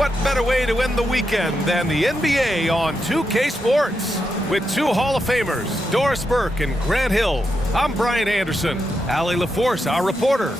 What better way to end the weekend than the NBA on 2K Sports? With two Hall of Famers, Doris Burke and Grant Hill. I'm Brian Anderson. Allie LaForce, our reporter.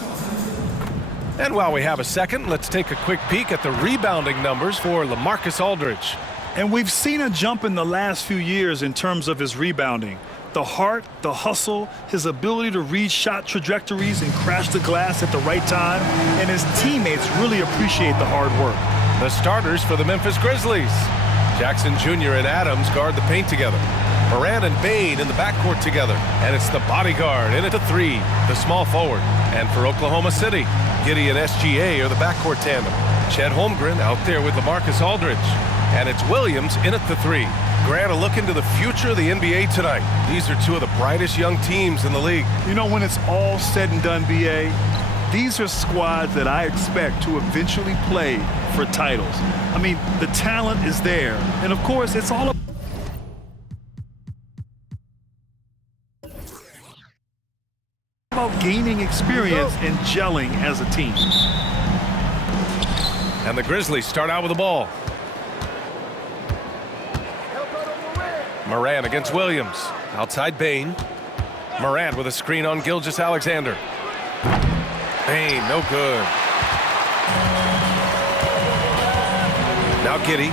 And while we have a second, let's take a quick peek at the rebounding numbers for LaMarcus Aldridge. And we've seen a jump in the last few years in terms of his rebounding. The heart, the hustle, his ability to read shot trajectories and crash the glass at the right time, and his teammates really appreciate the hard work. The starters for the Memphis Grizzlies. Jackson Jr. and Adams guard the paint together. Moran and Bain in the backcourt together. And it's the bodyguard in at the three, the small forward. And for Oklahoma City, Giddey and SGA are the backcourt tandem. Chet Holmgren out there with LaMarcus Aldridge. And it's Williams in at the three. Grant, a look into the future of the NBA tonight. These are two of the brightest young teams in the league. You know, when it's all said and done, B.A., these are squads that I expect to eventually play for titles. I mean, the talent is there. And, of course, it's all about gaining experience and gelling as a team. And the Grizzlies start out with the ball. Moran against Williams. Outside Bain. Moran with a screen on Gilgeous-Alexander. Bain, no good. Now Giddey.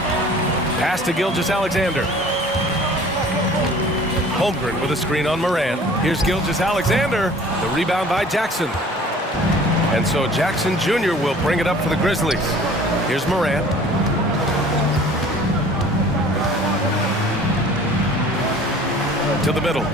Pass to Gilgeous-Alexander. Holmgren with a screen on Moran. Here's Gilgeous-Alexander. The rebound by Jackson. And so Jackson Jr. will bring it up for the Grizzlies. Here's Moran. To the middle.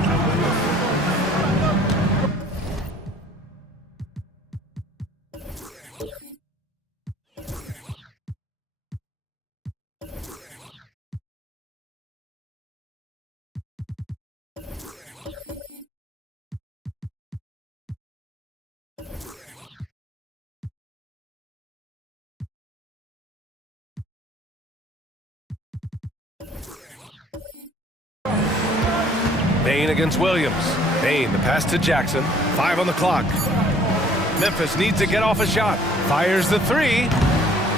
Bain against Williams. Bain, the pass to Jackson. 5 on the clock. Memphis needs to get off a shot. Fires the three.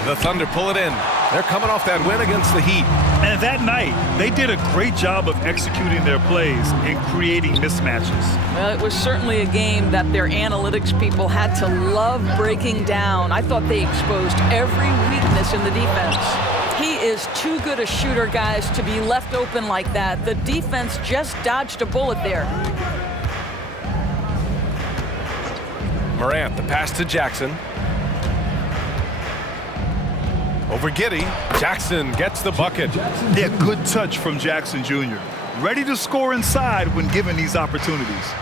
The Thunder pull it in. They're coming off that win against the Heat. And that night, they did a great job of executing their plays and creating mismatches. Well, it was certainly a game that their analytics people had to love breaking down. I thought they exposed every weakness in the defense. He is too good a shooter, guys, to be left open like that. The defense just dodged a bullet there. Morant, the pass to Jackson. Over Giddey. Jackson gets the bucket. Yeah, good touch from Jackson Jr. Ready to score inside when given these opportunities.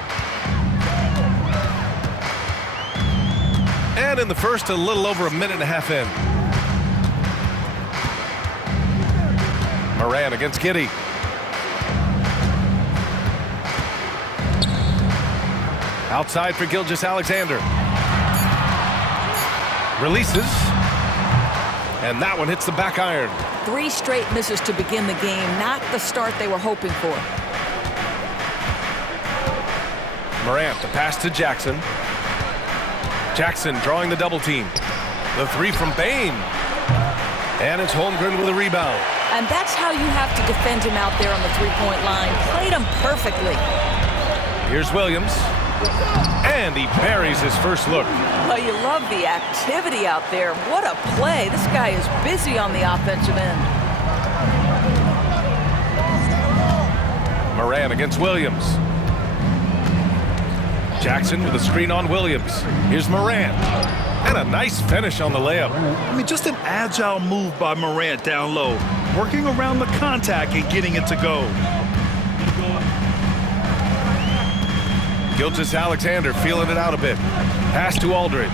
And in the first, a little over a minute and a half in. Moran against Giddey. Outside for Gilgeous-Alexander. Releases. And that one hits the back iron. 3 straight misses to begin the game. Not the start they were hoping for. Morant, the pass to Jackson. Jackson drawing the double team. The three from Bain. And it's Holmgren with a rebound. And that's how you have to defend him out there on the three-point line. Played him perfectly. Here's Williams. And he buries his first look. Well, you love the activity out there. What a play. This guy is busy on the offensive end. Moran against Williams. Jackson with a screen on Williams. Here's Moran. And a nice finish on the layup. I mean, just an agile move by Morant down low, working around the contact and getting it to go. Gilgeous-Alexander feeling it out a bit. Pass to Aldridge.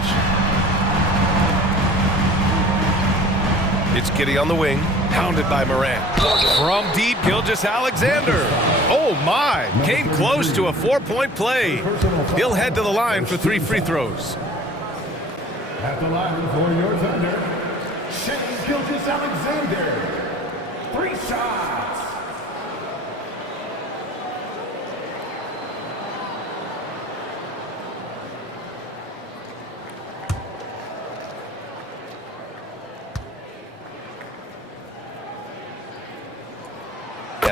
It's Giddey on the wing, pounded by Morant. From deep, Gilgeous-Alexander. Oh my, came close to a 4-point play. He'll head to the line for 3 free throws. At the line for your Thunder, Shane Gilgeous-Alexander. 3 shots.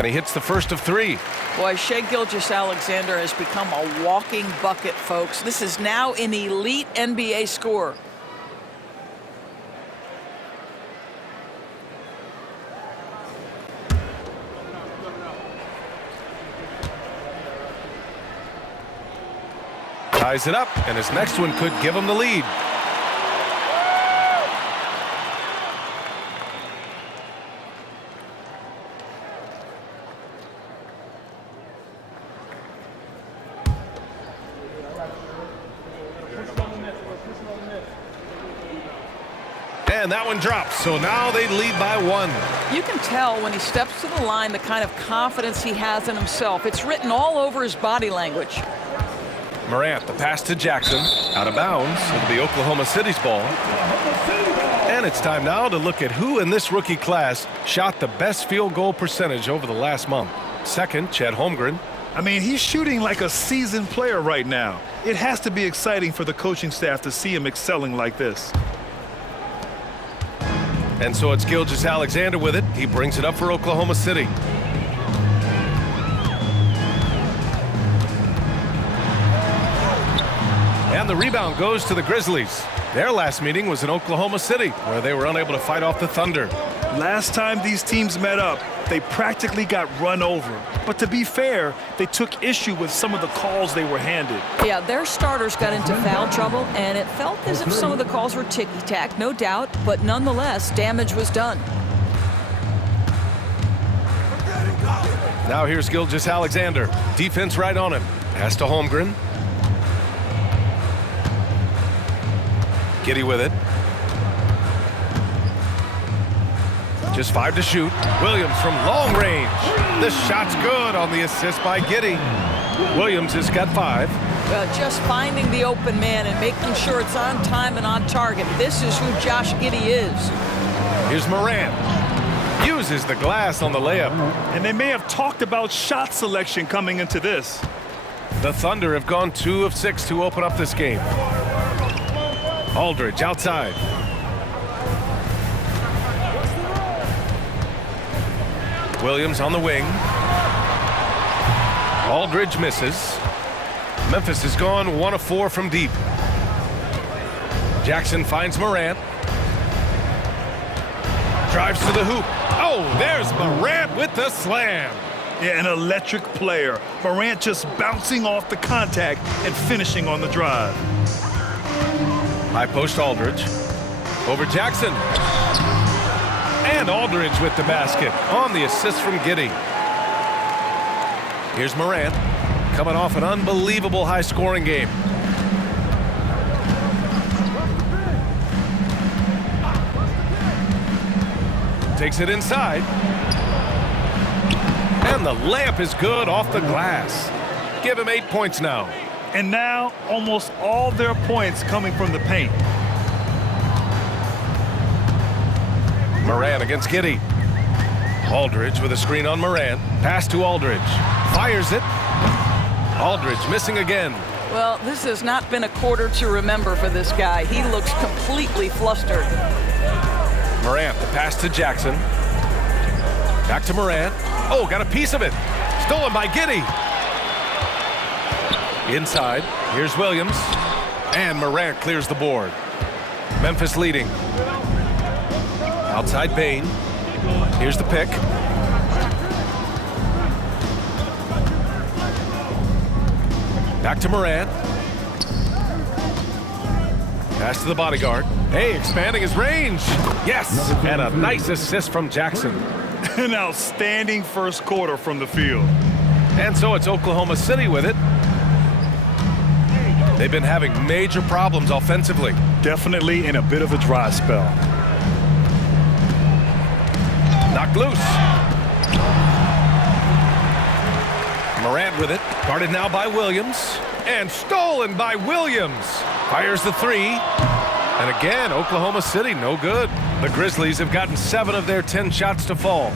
he hits the first of 3. Boy, Shai Gilgeous-Alexander has become a walking bucket, folks. This is now an elite NBA scorer. Ties it up, and his next one could give him the lead. And that one drops, so now they lead by 1. You can tell when he steps to the line the kind of confidence he has in himself. It's written all over his body language. Morant, the pass to Jackson, out of bounds. It'll be Oklahoma City's ball. And it's time now to look at who in this rookie class shot the best field goal percentage over the last month. Second, Chet Holmgren. I mean, he's shooting like a seasoned player right now. It has to be exciting for the coaching staff to see him excelling like this. And so it's Gilgeous-Alexander with it. He brings it up for Oklahoma City. And the rebound goes to the Grizzlies. Their last meeting was in Oklahoma City, where they were unable to fight off the Thunder. Last time these teams met up, they practically got run over. But to be fair, they took issue with some of the calls they were handed. Yeah, their starters got into foul trouble, and it felt as if some of the calls were ticky-tack, no doubt, but nonetheless, damage was done. Now here's Gilgeous-Alexander. Defense right on him. Pass to Holmgren. Giddey with it. Just 5 to shoot. Williams from long range. The shot's good on the assist by Giddey. Williams has got 5. Just finding the open man and making sure it's on time and on target. This is who Josh Giddey is. Here's Morant. Uses the glass on the layup. And they may have talked about shot selection coming into this. The Thunder have gone 2 of 6 to open up this game. Aldridge outside. Williams on the wing. Aldridge misses. Memphis has gone 1 of 4 from deep. Jackson finds Morant. Drives to the hoop. Oh, there's Morant with the slam. Yeah, an electric player. Morant just bouncing off the contact and finishing on the drive. High post Aldridge. Over Jackson. And Aldridge with the basket on the assist from Giddey. Here's Morant coming off an unbelievable high-scoring game. Takes it inside. And the layup is good off the glass. Give him 8 points now. And now almost all their points coming from the paint. Morant against Giddey. Aldridge with a screen on Morant. Pass to Aldridge. Fires it. Aldridge missing again. Well, this has not been a quarter to remember for this guy. He looks completely flustered. Morant, the pass to Jackson. Back to Morant. Oh, got a piece of it. Stolen by Giddey. Inside. Here's Williams. And Morant clears the board. Memphis leading. Outside Bane. Here's the pick. Back to Morant. Pass to the bodyguard. Hey, expanding his range. Yes, and a nice assist from Jackson. An outstanding first quarter from the field. And so it's Oklahoma City with it. They've been having major problems offensively. Definitely in a bit of a dry spell. Knocked loose. Morant with it. Guarded now by Williams. And stolen by Williams. Fires the 3. And again, Oklahoma City, no good. The Grizzlies have gotten 7 of their 10 shots to fall.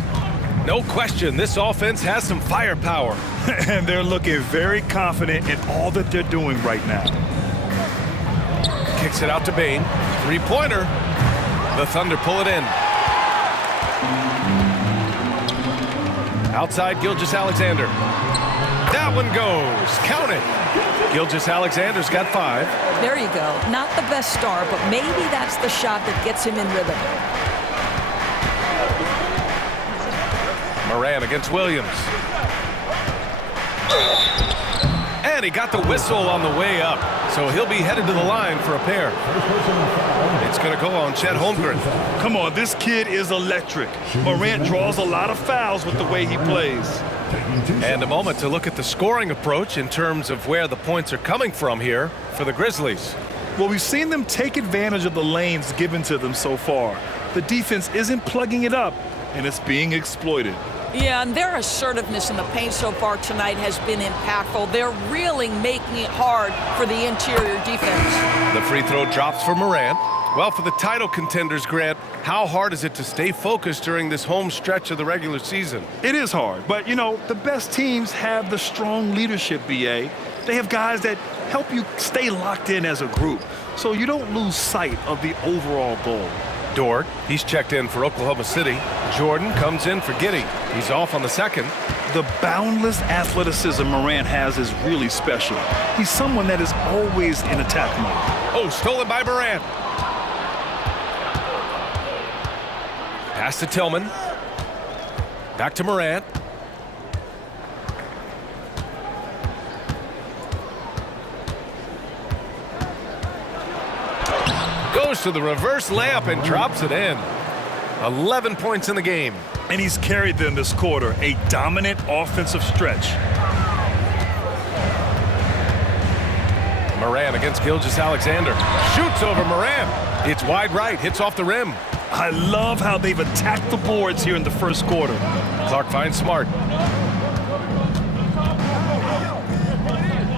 No question, this offense has some firepower. And they're looking very confident in all that they're doing right now. Kicks it out to Bane. 3-pointer. The Thunder pull it in. Outside, Gilgeous-Alexander. That one goes. Count it. Gilgeous-Alexander's got 5. There you go. Not the best start, but maybe that's the shot that gets him in rhythm. Moran against Williams. And he got the whistle on the way up, so he'll be headed to the line for a pair. It's going to go on Chet Holmgren. Come on, this kid is electric. Morant draws a lot of fouls with the way he plays. And a moment to look at the scoring approach in terms of where the points are coming from here for the Grizzlies. Well, we've seen them take advantage of the lanes given to them so far. The defense isn't plugging it up, and it's being exploited. Yeah, and their assertiveness in the paint so far tonight has been impactful. They're really making it hard for the interior defense. The free throw drops for Moran. Well, for the title contenders, Grant, how hard is it to stay focused during this home stretch of the regular season? It is hard, but, you know, the best teams have the strong leadership, B.A. They have guys that help you stay locked in as a group, so you don't lose sight of the overall goal. Dort, he's checked in for Oklahoma City. Jordan comes in for Giddey. He's off on the second. The boundless athleticism Morant has is really special. He's someone that is always in attack mode. Oh, stolen by Morant. Pass to Tillman. Back to Morant. Goes to the reverse layup and drops it in. 11 points in the game. And he's carried them this quarter, a dominant offensive stretch. Moran against Gilgeous-Alexander. Shoots over Moran. It's wide right, hits off the rim. I love how they've attacked the boards here in the first quarter. Clark finds Smart.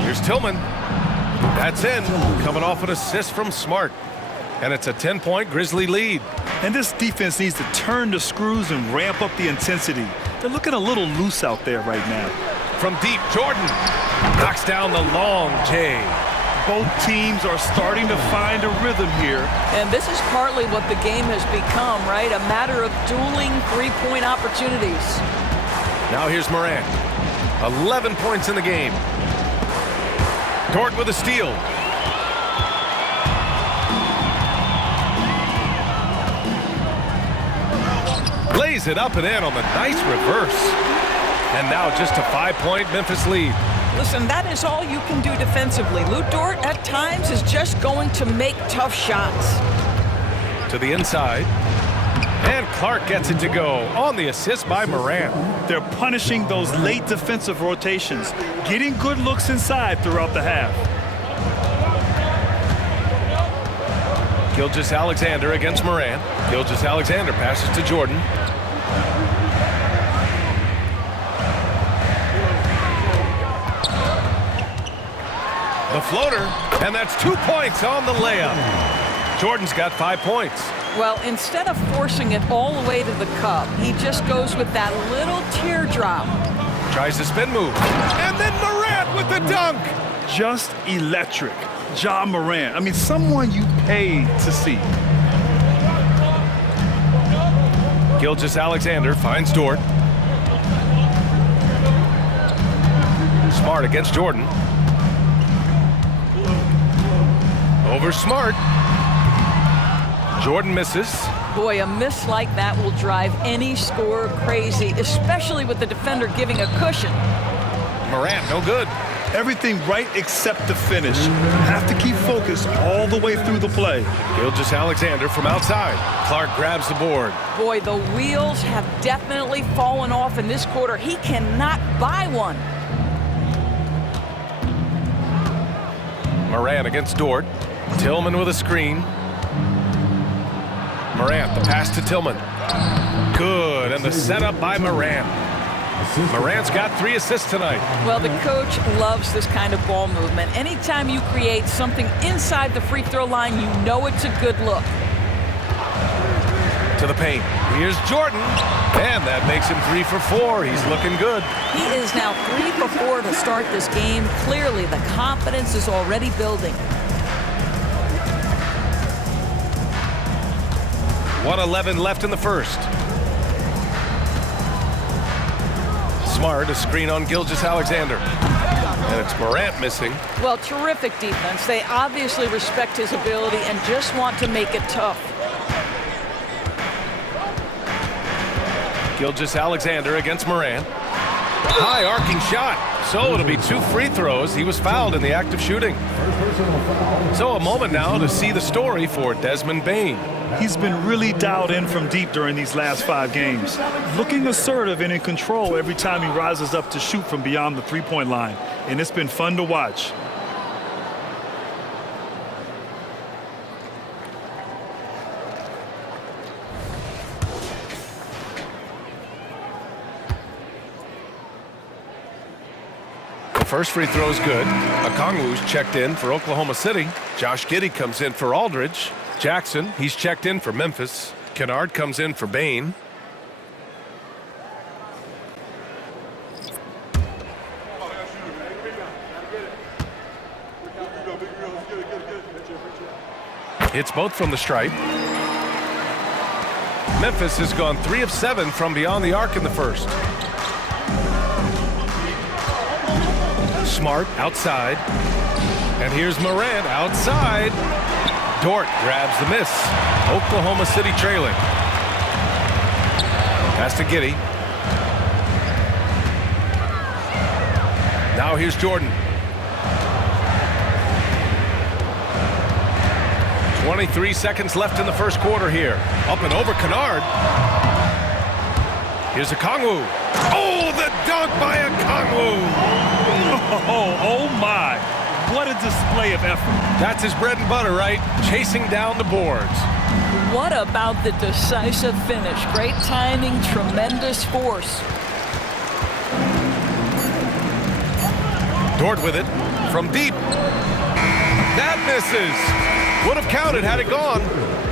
Here's Tillman. That's in. Coming off an assist from Smart. And it's a 10-point Grizzly lead. And this defense needs to turn the screws and ramp up the intensity. They're looking a little loose out there right now. From deep, Jordan knocks down the long J. Both teams are starting to find a rhythm here. And this is partly what the game has become, right? A matter of dueling three-point opportunities. Now here's Moran. 11 points in the game. Dort with a steal. Lays it up and in on the nice reverse. And now just a 5-point Memphis lead. Listen, that is all you can do defensively. Lou Dort, at times, is just going to make tough shots. To the inside. And Clark gets it to go on the assist by Moran. They're punishing those late defensive rotations, getting good looks inside throughout the half. Gilgeous-Alexander against Moran. Gilgeous-Alexander passes to Jordan. The floater, and that's 2 points on the layup. Jordan's got 5 points. Well, instead of forcing it all the way to the cup, he just goes with that little teardrop. Tries the spin move. And then Morant with the dunk. Just electric. Ja Morant. I mean, someone you paid to see. Gilgeous-Alexander finds Dort. Smart against Jordan. Over Smart. Jordan misses. Boy, a miss like that will drive any scorer crazy, especially with the defender giving a cushion. Morant, no good. Everything right except the finish. Have to keep focused all the way through the play. Gilgeous-Alexander from outside. Clark grabs the board. Boy, the wheels have definitely fallen off in this quarter. He cannot buy one. Morant against Dort. Tillman with a screen. Morant, the pass to Tillman. Good, and the setup by Morant. Morant's got 3 assists tonight. Well, the coach loves this kind of ball movement. Anytime you create something inside the free throw line, you know it's a good look. To the paint. Here's Jordan. And that makes him 3 for 4. He's looking good. He is now 3 for 4 to start this game. Clearly, the confidence is already building. 1:11 left in the first. Smart, a screen on Gilgeous-Alexander. And it's Morant missing. Well, terrific defense. They obviously respect his ability and just want to make it tough. Gilgeous-Alexander against Morant. High arcing shot. So it'll be 2 free throws. He was fouled in the act of shooting. So a moment now to see the story for Desmond Bane. He's been really dialed in from deep during these last 5 games. Looking assertive and in control every time he rises up to shoot from beyond the three-point line. And it's been fun to watch. The first free throw is good. Okongwu's checked in for Oklahoma City. Josh Giddey comes in for Aldridge. Jackson, he's checked in for Memphis. Kennard comes in for Bane. Hits both from the stripe. Memphis has gone 3 of 7 from beyond the arc in the first. Smart outside. And here's Morant outside. Dort grabs the miss. Oklahoma City trailing. Pass to Giddey. Now here's Jordan. 23 seconds left in the first quarter here. Up and over Kennard. Here's Okongwu. Oh, the dunk by Okongwu. Oh my. What a display of effort. That's his bread and butter, right? Chasing down the boards. What about the decisive finish? Great timing, tremendous force. Dort with it from deep. That misses. Would have counted had it gone.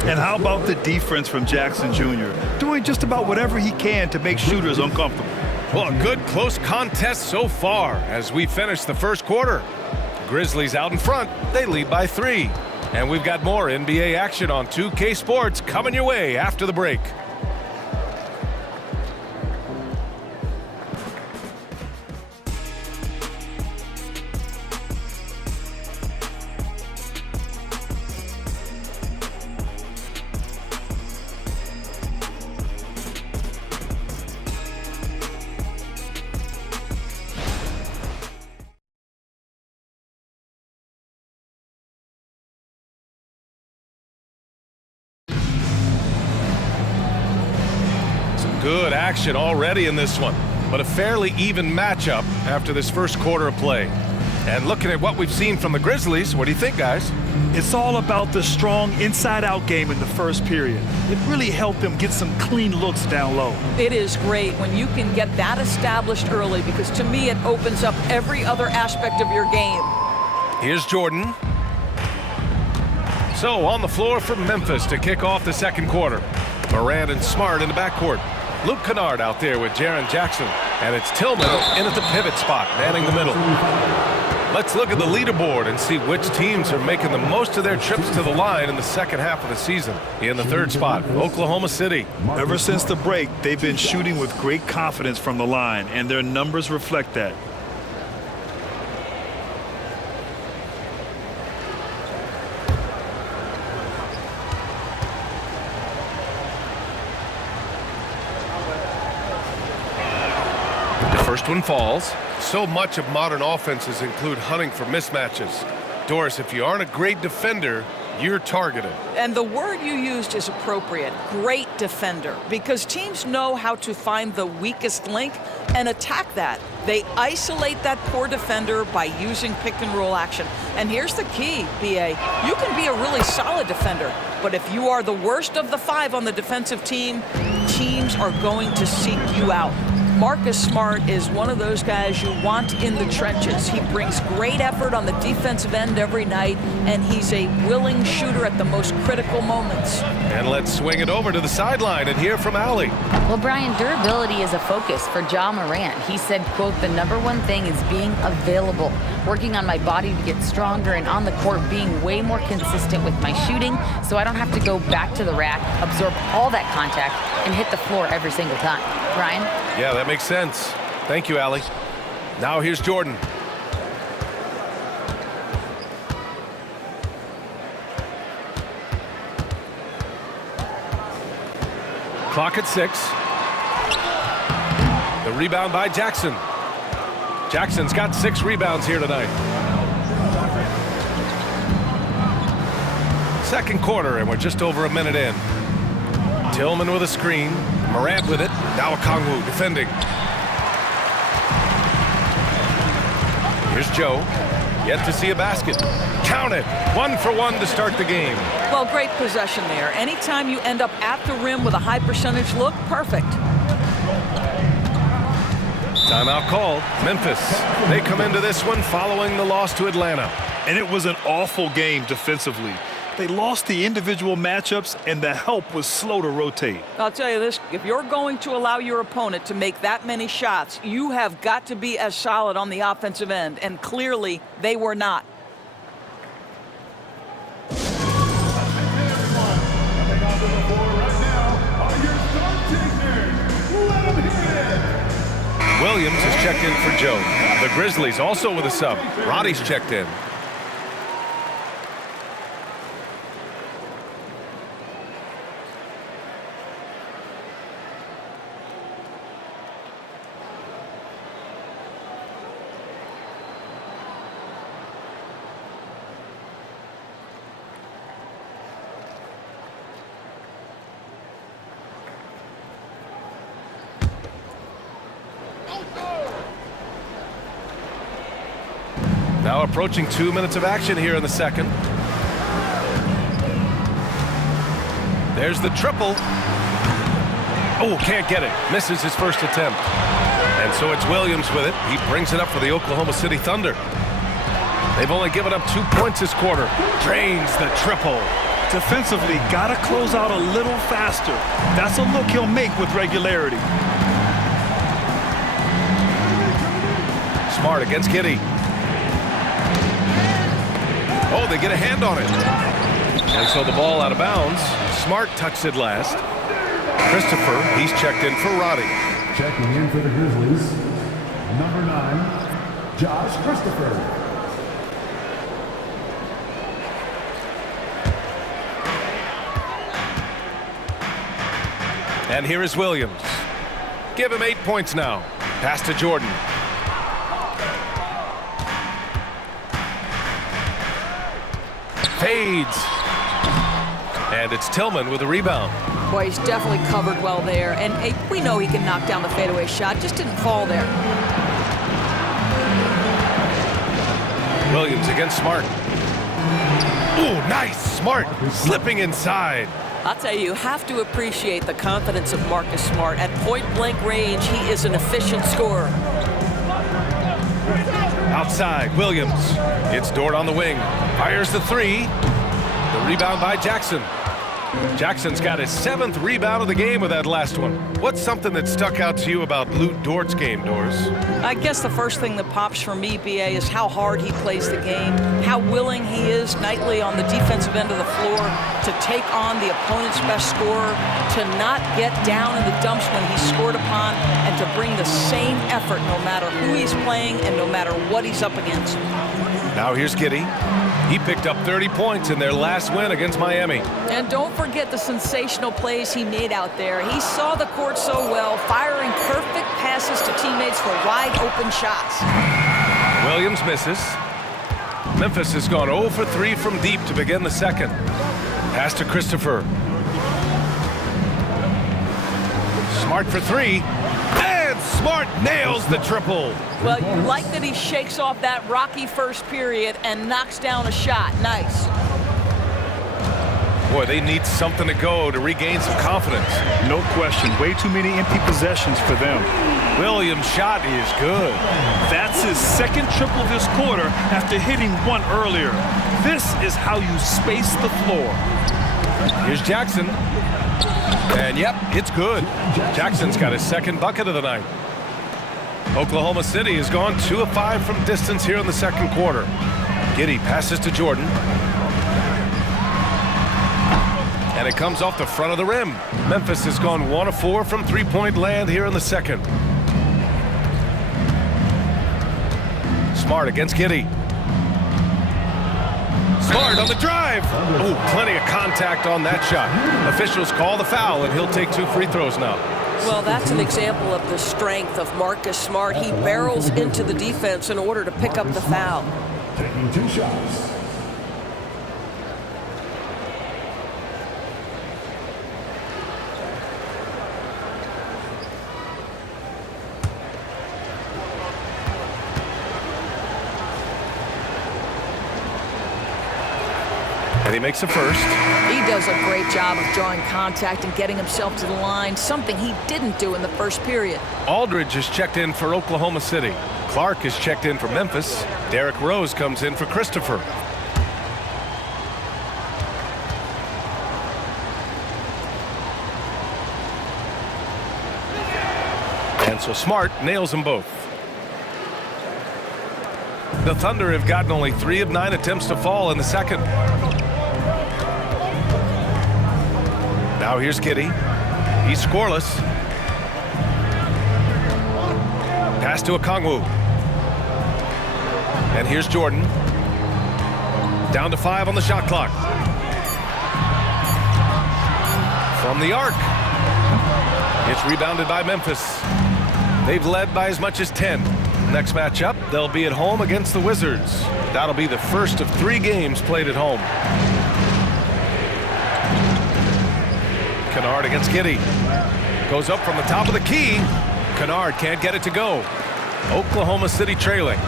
And how about the defense from Jackson Jr.? Doing just about whatever he can to make shooters uncomfortable. Well, a good close contest so far as we finish the first quarter. Grizzlies out in front. They lead by 3. And we've got more NBA action on 2K Sports coming your way after the break. Good action already in this one, but a fairly even matchup after this first quarter of play. And looking at what we've seen from the Grizzlies, what do you think, guys? It's all about the strong inside-out game in the first period. It really helped them get some clean looks down low. It is great when you can get that established early because to me it opens up every other aspect of your game. Here's Jordan. So on the floor for Memphis to kick off the second quarter. Morant and Smart in the backcourt. Luke Kennard out there with Jaren Jackson. And it's Tillman in at the pivot spot, manning the middle. Let's look at the leaderboard and see which teams are making the most of their trips to the line in the second half of the season. In the third spot, Oklahoma City. Ever since the break, they've been shooting with great confidence from the line, and their numbers reflect that. First one falls. So much of modern offenses include hunting for mismatches. Doris, if you aren't a great defender, you're targeted. And the word you used is appropriate, great defender, because teams know how to find the weakest link and attack that. They isolate that poor defender by using pick-and-roll action. And here's the key, B.A. You can be a really solid defender, but if you are the worst of the 5 on the defensive team, teams are going to seek you out. Marcus Smart is one of those guys you want in the trenches. He brings great effort on the defensive end every night, and he's a willing shooter at the most critical moments. And let's swing it over to the sideline and hear from Allie. Well, Brian, durability is a focus for Ja Morant. He said, quote, "The #1 thing is being available, working on my body to get stronger, and on the court being way more consistent with my shooting so I don't have to go back to the rack, absorb all that contact, and hit the floor every single time." Brian? Yeah, that makes sense. Thank you, Allie. Now here's Jordan. Clock at 6. The rebound by Jackson. Jackson's got 6 rebounds here tonight. Second quarter, and we're just over a minute in. Tillman with a screen. Morant with it. Now Okongwu defending. Here's Joe. Yet to see a basket. Count it. 1 for 1 to start the game. Well, great possession there. Anytime you end up at the rim with a high percentage look, perfect. Timeout called. Memphis. They come into this one following the loss to Atlanta. And it was an awful game defensively. They lost the individual matchups, and the help was slow to rotate. I'll tell you this, if you're going to allow your opponent to make that many shots, you have got to be as solid on the offensive end, and clearly they were not. Williams is checked in for Joe. The Grizzlies also with a sub. Roddy's checked in. Now approaching 2 minutes of action here in the second. There's the triple. Oh, can't get it. Misses his first attempt. And so it's Williams with it. He brings it up for the Oklahoma City Thunder. They've only given up 2 points this quarter. Drains the triple. Defensively, gotta close out a little faster. That's a look he'll make with regularity. Smart against Giddey. Oh, they get a hand on it. And so the ball out of bounds. Smart touched it last. Christopher, he's checked in for Roddy. Checking in for the Grizzlies, number 9, Josh Christopher. And here is Williams. Give him 8 points now. Pass to Jordan. Fades. And it's Tillman with a rebound. Boy, he's definitely covered well there. And we know he can knock down the fadeaway shot. Just didn't fall there. Williams against Smart. Ooh, nice. Smart slipping inside. I'll tell you have to appreciate the confidence of Marcus Smart. At point-blank range, he is an efficient scorer. Outside, Williams. It's Dort on the wing. Fires the 3. The rebound by Jackson. Jackson's got his 7th rebound of the game with that last one. What's something that stuck out to you about Lou Dort's game, Doris? I guess the first thing that pops for me, BA, is how hard he plays the game, how willing he is nightly on the defensive end of the floor to take on the opponent's best scorer, to not get down in the dumps when he's scored upon, and to bring the same effort no matter who he's playing and no matter what he's up against. Now here's Giddey. He picked up 30 points in their last win against Miami. And don't forget the sensational plays he made out there. He saw the court so well, firing perfect passes to teammates for wide open shots. Williams misses. Memphis has gone 0 for 3 from deep to begin the second. Pass to Christopher. Smart for 3. And Smart nails the triple. Well, you like that he shakes off that rocky first period and knocks down a shot. Nice. Boy, they need something to go to regain some confidence. No question. Way too many empty possessions for them. Williams' shot is good. That's his 2nd triple this quarter after hitting 1 earlier. This is how you space the floor. Here's Jackson. And yep, it's good. Jackson's got his 2nd bucket of the night. Oklahoma City has gone 2 of 5 from distance here in the second quarter. Giddey passes to Jordan. And it comes off the front of the rim. Memphis has gone 1 of 4 from three-point land here in the second. Smart against Giddey. Smart on the drive. Oh, plenty of contact on that shot. Officials call the foul, and he'll take 2 free throws now. Well, that's an example of the strength of Marcus Smart. He barrels into the defense in order to pick up the foul. Taking 2 shots. And he makes a first. He does a great job of drawing contact and getting himself to the line, something he didn't do in the first period. Aldridge is checked in for Oklahoma City. Clark is checked in for Memphis. Derrick Rose comes in for Christopher. And so Smart nails them both. The Thunder have gotten only 3 of 9 attempts to fall in the second. Now here's Giddey. He's scoreless. Pass to Okongwu. And here's Jordan. Down to 5 on the shot clock. From the arc. It's rebounded by Memphis. They've led by as much as 10. Next matchup, they'll be at home against the Wizards. That'll be the first of 3 games played at home. Kennard against Giddey. Goes up from the top of the key. Kennard can't get it to go. Oklahoma City trailing.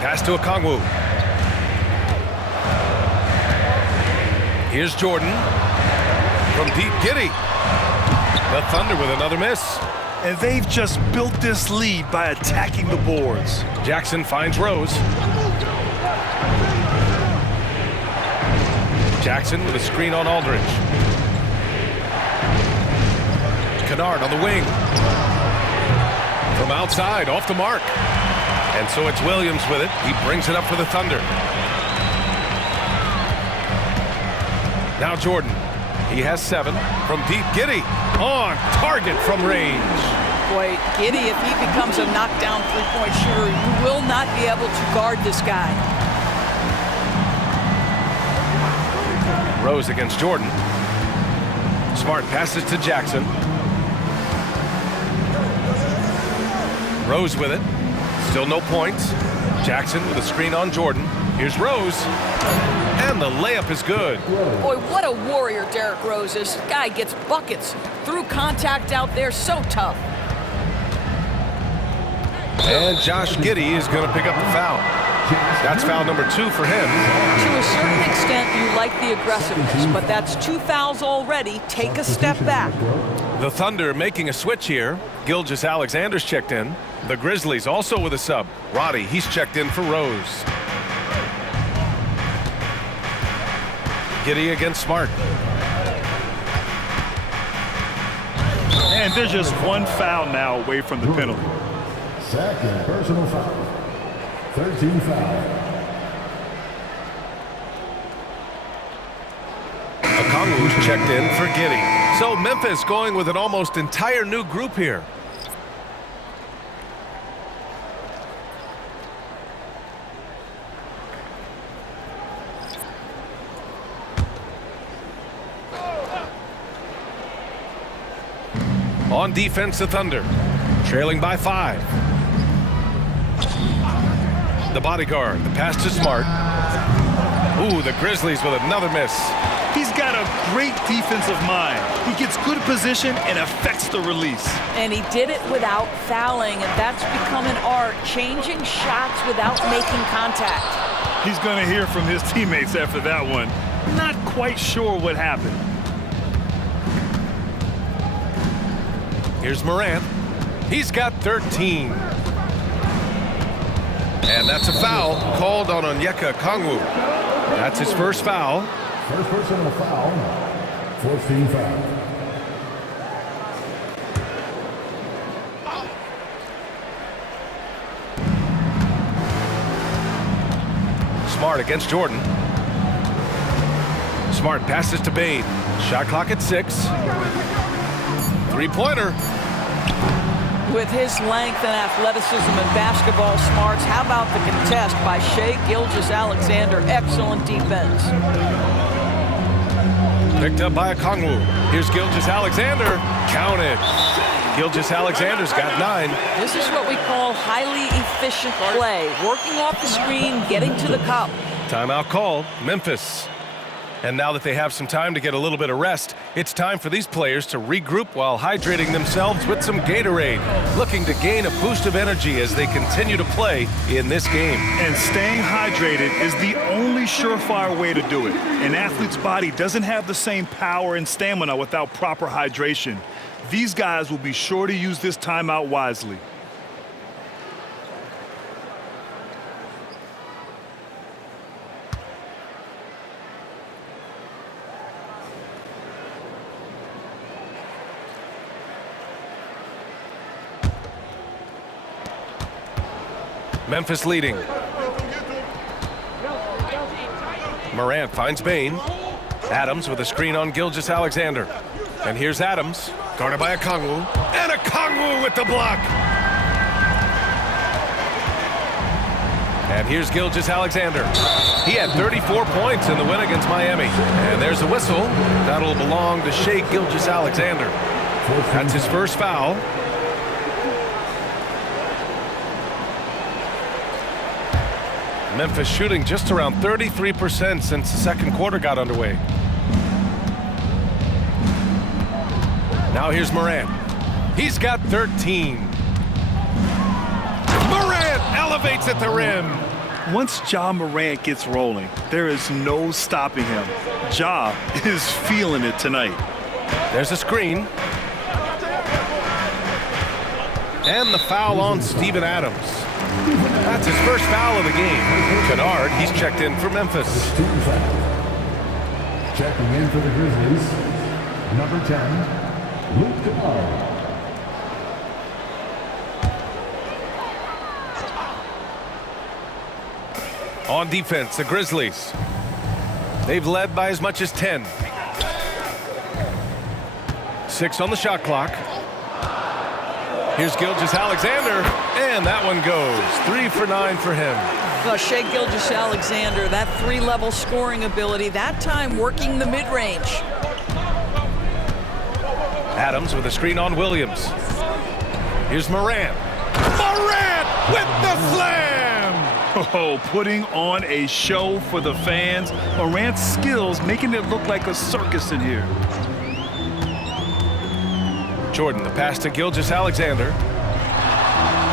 Pass to Okongwu. Here's Jordan. From deep, Giddey. The Thunder with another miss. And they've just built this lead by attacking the boards. Jackson finds Rose. Jackson with a screen on Aldridge. Kennard on the wing. From outside, off the mark. And so it's Williams with it. He brings it up for the Thunder. Now Jordan. He has 7. From deep, Giddey. On target from range. Boy, Giddey, if he becomes a knockdown three-point shooter, you will not be able to guard this guy. Rose against Jordan. Smart passes to Jackson. Rose with it. Still no points. Jackson with a screen on Jordan. Here's Rose. And the layup is good. Boy, what a warrior Derrick Rose is. This guy gets buckets. Through contact out there, so tough. And Josh Giddey is going to pick up the foul. That's foul number 2 for him. To a certain extent, you like the aggressiveness, but that's 2 fouls already. Take a step back. The Thunder making a switch here. Gilgeous-Alexander's checked in. The Grizzlies also with a sub. Roddy, he's checked in for Rose. Giddey against Smart. And they're just 1 foul now away from the penalty. Second personal foul. 13 foul. Okongwu's checked in for Giddey. So Memphis going with an almost entire new group here. On defense, the Thunder, trailing by 5. The bodyguard, the pass to Smart. Ooh, the Grizzlies with another miss. He's got a great defensive mind. He gets good position and affects the release. And he did it without fouling, and that's become an art, changing shots without making contact. He's going to hear from his teammates after that one. Not quite sure what happened. Here's Morant. He's got 13. And that's a foul called on Onyeka Okongwu. That's his first foul. First personal foul. 14 foul. Smart against Jordan. Smart passes to Bane. Shot clock at 6. Three-pointer. With his length and athleticism and basketball smarts, how about the contest by Shai Gilgeous-Alexander? Excellent defense. Picked up by Okongwu. Here's Gilgeous-Alexander. Counted. Gilgeous-Alexander's got 9. This is what we call highly efficient play. Working off the screen, getting to the cup. Timeout called, Memphis. And now that they have some time to get a little bit of rest, it's time for these players to regroup while hydrating themselves with some Gatorade, looking to gain a boost of energy as they continue to play in this game. And staying hydrated is the only surefire way to do it. An athlete's body doesn't have the same power and stamina without proper hydration. These guys will be sure to use this timeout wisely. Memphis leading. Morant finds Bane. Adams with a screen on Gilgeous-Alexander. And here's Adams, guarded by Okongwu. And Okongwu with the block. And here's Gilgeous-Alexander. He had 34 points in the win against Miami. And there's a whistle. That'll belong to Shai Gilgeous-Alexander. That's his first foul. Memphis shooting just around 33% since the second quarter got underway. Now here's Morant. He's got 13. Morant elevates at the rim. Once Ja Morant gets rolling, there is no stopping him. Ja is feeling it tonight. There's a screen. And the foul on Steven Adams. That's his first foul of the game. Kennard, he's checked in for Memphis. Checking in for the Grizzlies, number 10, Luke Kennard. On defense, the Grizzlies. They've led by as much as 10. 6 on the shot clock. Here's Gilgeous-Alexander, and that one goes. 3 for 9 for him. Well, Shai Gilgeous-Alexander, that 3-level scoring ability, that time working the mid-range. Adams with a screen on Williams. Here's Morant. Morant with the slam! Oh, putting on a show for the fans. Morant's skills making it look like a circus in here. Jordan, the pass to Gilgeous-Alexander.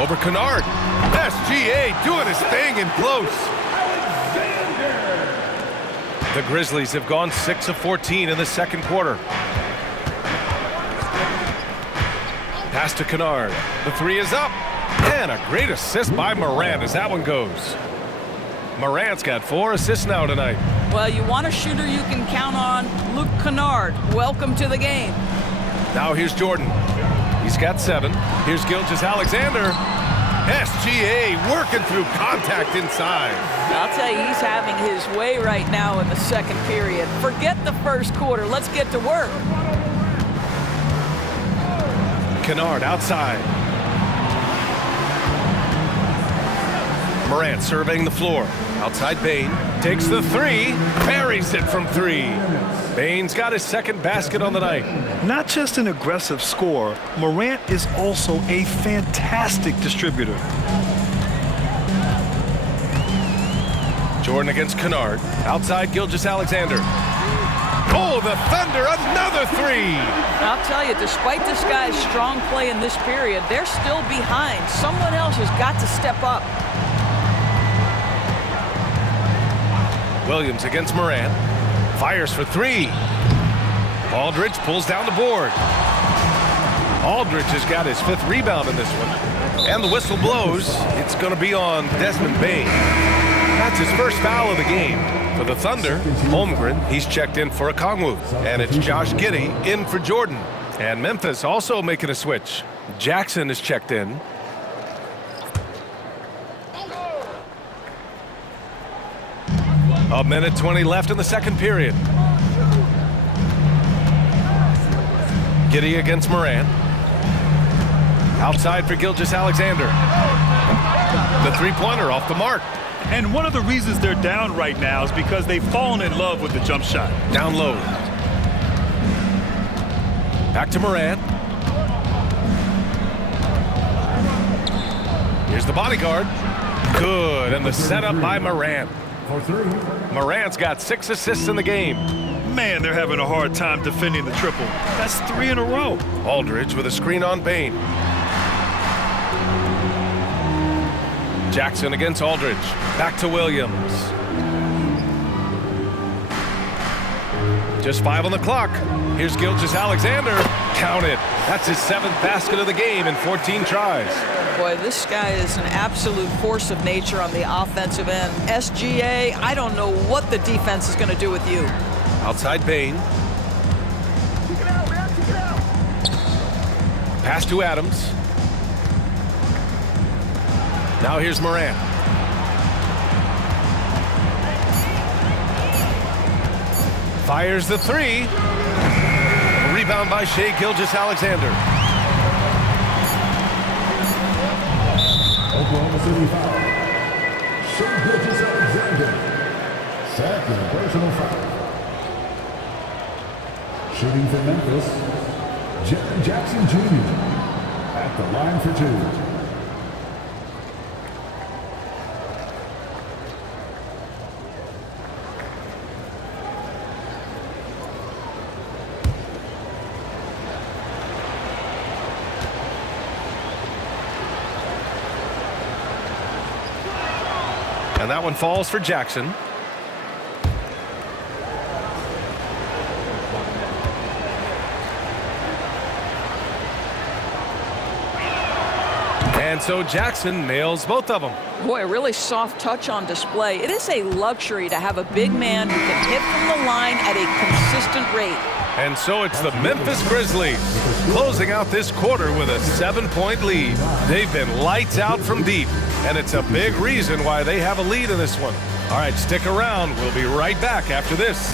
Over Kennard. SGA doing his thing in close. The Grizzlies have gone 6 of 14 in the second quarter. Pass to Kennard. The 3 is up. And a great assist by Morant as that one goes. Morant's got 4 assists now tonight. Well, you want a shooter you can count on. Luke Kennard, welcome to the game. Now here's Jordan. He's got 7. Here's Gilgeous-Alexander. SGA working through contact inside. I'll tell you, he's having his way right now in the second period. Forget the first quarter. Let's get to work. Kennard outside. Morant surveying the floor. Outside Bane. Takes the 3. Buries it from 3. Bane's got his second basket on the night. Not just an aggressive scorer, Morant is also a fantastic distributor. Jordan against Kennard. Outside Gilgeous-Alexander. Oh, the Thunder, another 3. I'll tell you, despite this guy's strong play in this period, they're still behind. Someone else has got to step up. Williams against Morant. Fires for 3. Aldridge pulls down the board. Aldridge has got his 5th rebound in this one. And the whistle blows. It's going to be on Desmond Bane. That's his first foul of the game. For the Thunder, Holmgren, he's checked in for Okongwu. And it's Josh Giddey in for Jordan. And Memphis also making a switch. Jackson is checked in. A minute 20 left in the second period. Giddey against Morant. Outside for Gilgeous-Alexander. The three-pointer off the mark. And one of the reasons they're down right now is because they've fallen in love with the jump shot. Down low. Back to Morant. Here's the bodyguard. Good, and the setup by Morant. Morant's got 6 assists in the game. Man, they're having a hard time defending the triple. That's 3 in a row. Aldridge with a screen on Bane. Jackson against Aldridge. Back to Williams. Just 5 on the clock. Here's Gilgeous-Alexander. Count it. That's his 7th basket of the game in 14 tries. Boy, this guy is an absolute force of nature on the offensive end. SGA, I don't know what the defense is going to do with you. Outside Bane. Pass to Adams. Now here's Morant. Fires the 3. Rebound by Shai Gilgeous-Alexander. Oklahoma City foul. Shai Gilgeous-Alexander. Second personal foul. Shooting for Memphis, Jaren Jackson Jr. at the line for 2. And that one falls for Jackson. And so Jackson nails both of them. Boy, a really soft touch on display. It is a luxury to have a big man who can hit from the line at a consistent rate. And so it's the Memphis Grizzlies closing out this quarter with a 7-point lead. They've been lights out from deep, and it's a big reason why they have a lead in this one. All right, stick around. We'll be right back after this.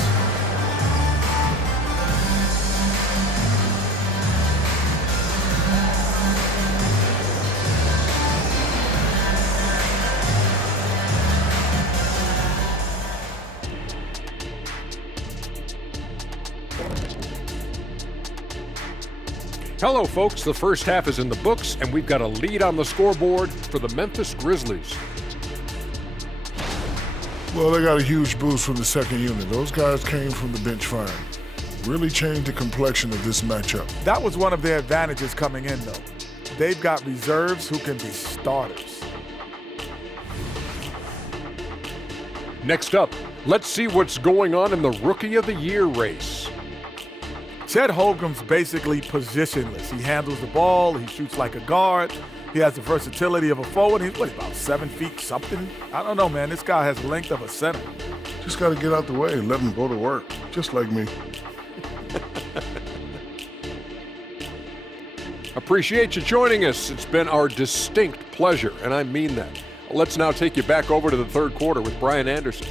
Hello, folks. The first half is in the books, and we've got a lead on the scoreboard for the Memphis Grizzlies. Well, they got a huge boost from the second unit. Those guys came from the bench firing. Really changed the complexion of this matchup. That was one of their advantages coming in, though. They've got reserves who can be starters. Next up, let's see what's going on in the Rookie of the Year race. Chet Holmgren's basically positionless. He handles the ball, he shoots like a guard, he has the versatility of a forward. He's about 7 feet something? I don't know, man. This guy has the length of a center. Just got to get out the way and let them go to work, just like me. Appreciate you joining us. It's been our distinct pleasure, and I mean that. Let's now take you back over to the third quarter with Brian Anderson.